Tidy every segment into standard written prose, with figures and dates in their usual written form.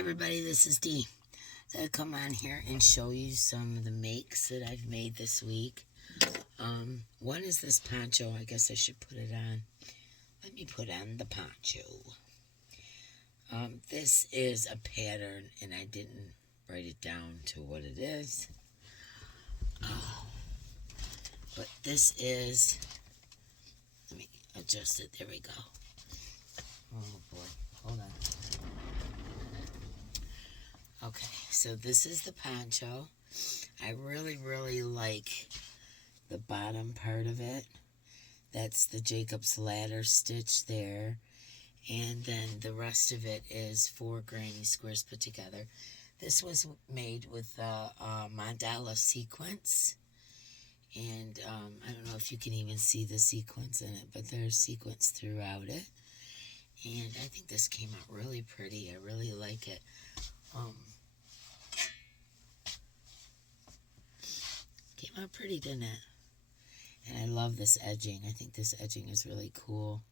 everybody, this is Dee. So I'll come on here and show you some of the makes that I've made this week. One is this poncho. I guess I should put it on. Let me put on the poncho. This is a pattern, and I didn't write it down to what it is. But this is, let me adjust it. There we go. Oh boy, hold on. Okay, so this is the poncho. I really like the bottom part of it. That's the Jacob's Ladder stitch there. And then the rest of it is 4 granny squares put together. This was made with mandala sequence. And I don't know if you can even see the sequence in it, but there's sequence throughout it. And I think this came out really pretty. I really like it. Came out pretty, didn't it? And I love this edging. I think this edging is really cool.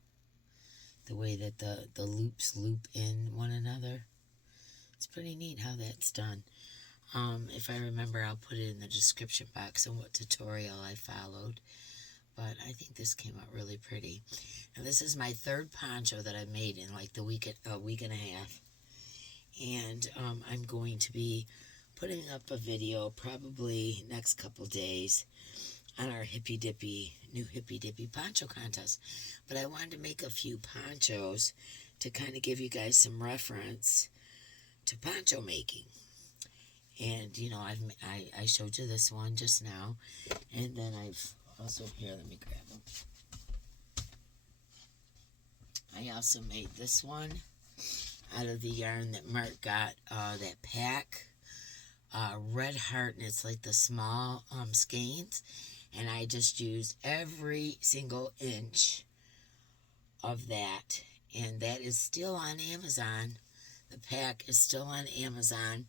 The way that the loops loop in one another. It's pretty neat how that's done. If I remember, I'll put it in the description box on what tutorial I followed. But I think this came out really pretty. And this is my third poncho that I made in like a week and a half. And I'm going to be putting up a video probably next couple days on our new Hippy Dippy poncho contest. But I wanted to make a few ponchos to kind of give you guys some reference to poncho making. And you know, I showed you this one just now, and then I've also, here, let me grab them. I also made this one out of the yarn that Mark got, that pack, Red Heart, and it's like the small skeins. And I just used every single inch of that. And that is still on Amazon. The pack is still on Amazon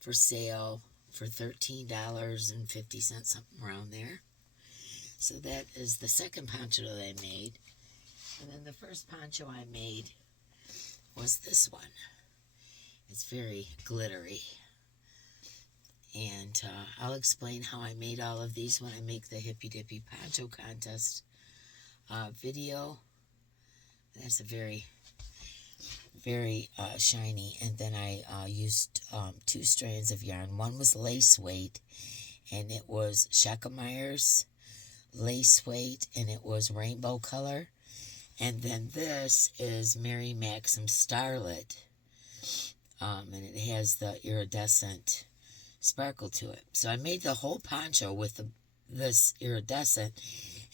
for sale for $13.50, something around there. So that is the second poncho that I made. And then the first poncho I made was this one. It's very glittery. And I'll explain how I made all of these when I make the Hippy Dippy Poncho Contest video. That's a very shiny. And then I used 2 strands of yarn. One was lace weight, and it was Shackameyer's lace weight, and it was rainbow color. And then this is Mary Maxim Starlet, and it has the iridescent sparkle to it. So I made the whole poncho with this iridescent,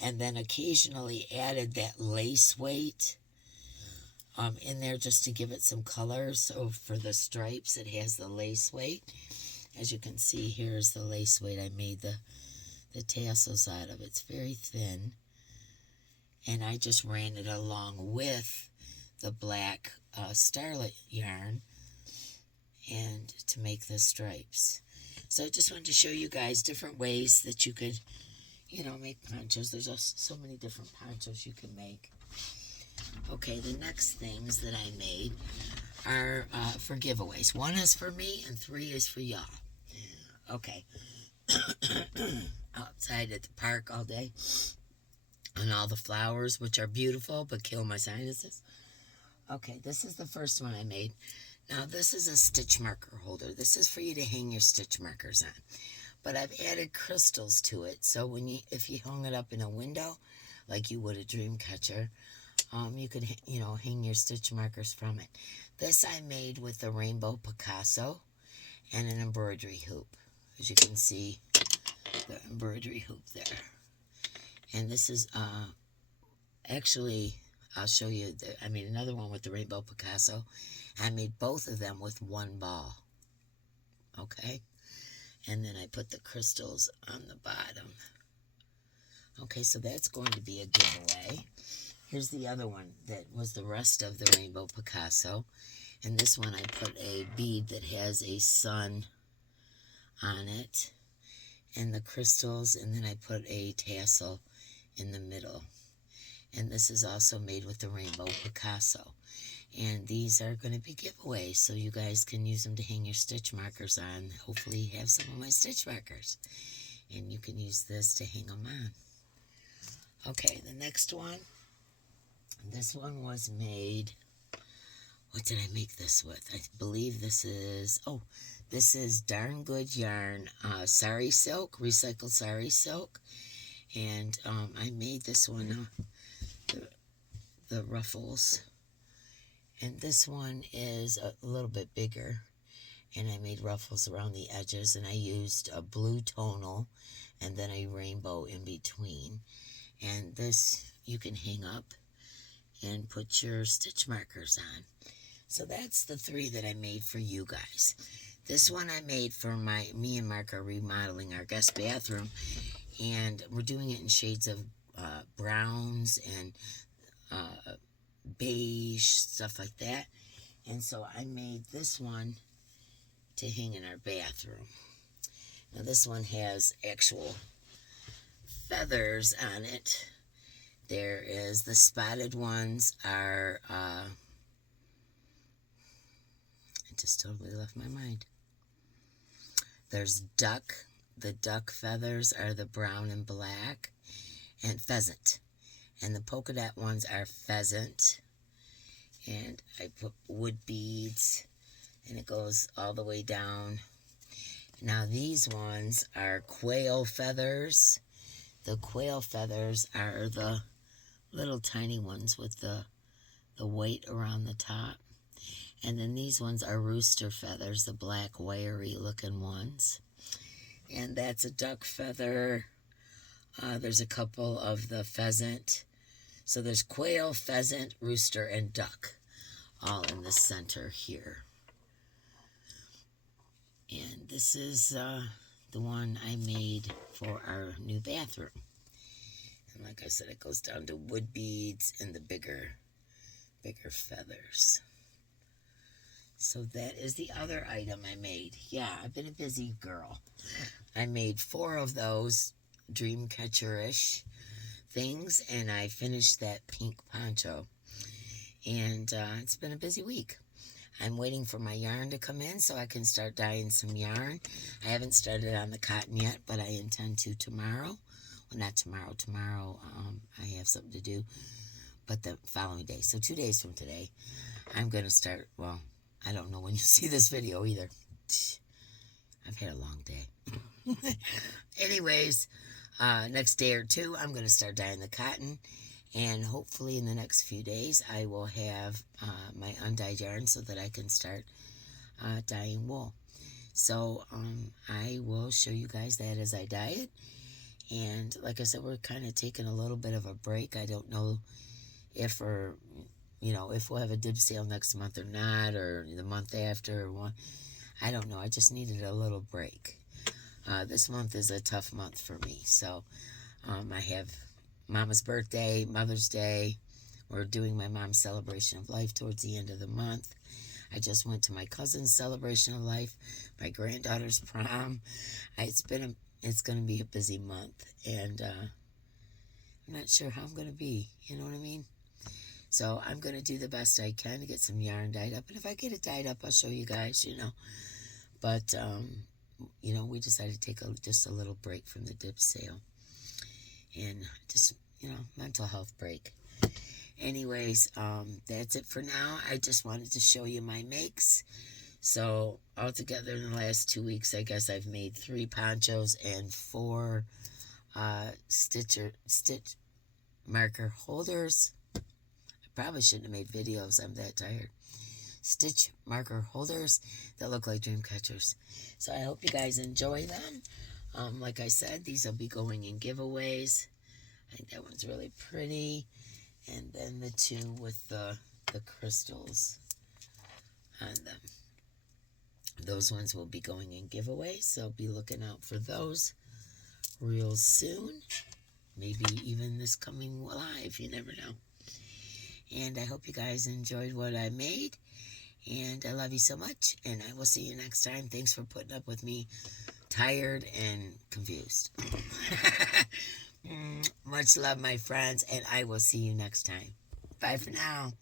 and then occasionally added that lace weight in there just to give it some color. So for the stripes, it has the lace weight. As you can see, here's the lace weight I made the tassels out of. It's very thin, and I just ran it along with the black Starlet yarn and to make the stripes. So I just wanted to show you guys different ways that you could, you know, make ponchos. There's just so many different ponchos you can make. Okay, the next things that I made are for giveaways. 1 is for me and 3 is for y'all. Okay. Outside at the park all day. And all the flowers, which are beautiful, but kill my sinuses. Okay, this is the first one I made. Now, this is a stitch marker holder. This is for you to hang your stitch markers on. But I've added crystals to it, so if you hung it up in a window, like you would a dream catcher, you could, you know, hang your stitch markers from it. This I made with the rainbow Picasso and an embroidery hoop. As you can see, the embroidery hoop there. And this is, actually, I'll show you, I made another one with the rainbow Picasso. I made both of them with 1 ball. Okay? And then I put the crystals on the bottom. Okay, so that's going to be a giveaway. Here's the other one that was the rest of the rainbow Picasso. And this one I put a bead that has a sun on it. And the crystals, and then I put a tassel in the middle. And this is also made with the rainbow Picasso. And these are going to be giveaways, so you guys can use them to hang your stitch markers on. Hopefully you have some of my stitch markers. And you can use this to hang them on. Okay, the next one. This one was made... What did I make this with? I believe this is... Oh, this is Darn Good Yarn sari silk, recycled sari silk. And I made this one, the ruffles. And this one is a little bit bigger. And I made ruffles around the edges. And I used a blue tonal and then a rainbow in between. And this you can hang up and put your stitch markers on. So that's the 3 that I made for you guys. This one I made for me and Mark are remodeling our guest bathroom. And we're doing it in shades of browns and beige, stuff like that. And so I made this one to hang in our bathroom. Now this one has actual feathers on it. There is the spotted ones are, it just totally left my mind. There's duck. The duck feathers are the brown and black, and pheasant. And the polka dot ones are pheasant. And I put wood beads, and it goes all the way down. Now these ones are quail feathers. The quail feathers are the little tiny ones with the white around the top. And then these ones are rooster feathers, the black wiry looking ones. And that's a duck feather. There's a couple of the pheasant. So there's quail, pheasant, rooster, and duck all in the center here. And this is the one I made for our new bathroom. And like I said, it goes down to wood beads and the bigger feathers. So that is the other item I made. Yeah, I've been a busy girl. I made 4 of those Dreamcatcher-ish things, and I finished that pink poncho. And it's been a busy week. I'm waiting for my yarn to come in so I can start dyeing some yarn. I haven't started on the cotton yet, but I intend to tomorrow. Well, not tomorrow. Tomorrow I have something to do, but the following day. So 2 days from today, I'm going to start, well, I don't know when you see this video either. I've had a long day. Anyways, next day or 2, I'm going to start dyeing the cotton. And hopefully in the next few days, I will have my undyed yarn so that I can start dyeing wool. So I will show you guys that as I dye it. And like I said, we're kind of taking a little bit of a break. I don't know if if we'll have a dip sale next month or not, or the month after, or what. I don't know. I just needed a little break. This month is a tough month for me. So I have Mama's birthday, Mother's Day. We're doing my mom's celebration of life towards the end of the month. I just went to my cousin's celebration of life, my granddaughter's prom. It's going to be a busy month, and I'm not sure how I'm going to be. You know what I mean? So I'm going to do the best I can to get some yarn dyed up. And if I get it dyed up, I'll show you guys, But, we decided to take just a little break from the dip sale. And just, mental health break. Anyways, that's it for now. I just wanted to show you my makes. So altogether in the last 2 weeks, I guess I've made 3 ponchos and 4 stitch marker holders. Probably shouldn't have made videos. I'm that tired. Stitch marker holders that look like dream catchers. So I hope you guys enjoy them. Like I said, these will be going in giveaways. I think that one's really pretty. And then the 2 with the crystals on them. Those ones will be going in giveaways. So be looking out for those real soon. Maybe even this coming live. You never know. And I hope you guys enjoyed what I made. And I love you so much. And I will see you next time. Thanks for putting up with me tired and confused. Much love, my friends. And I will see you next time. Bye for now.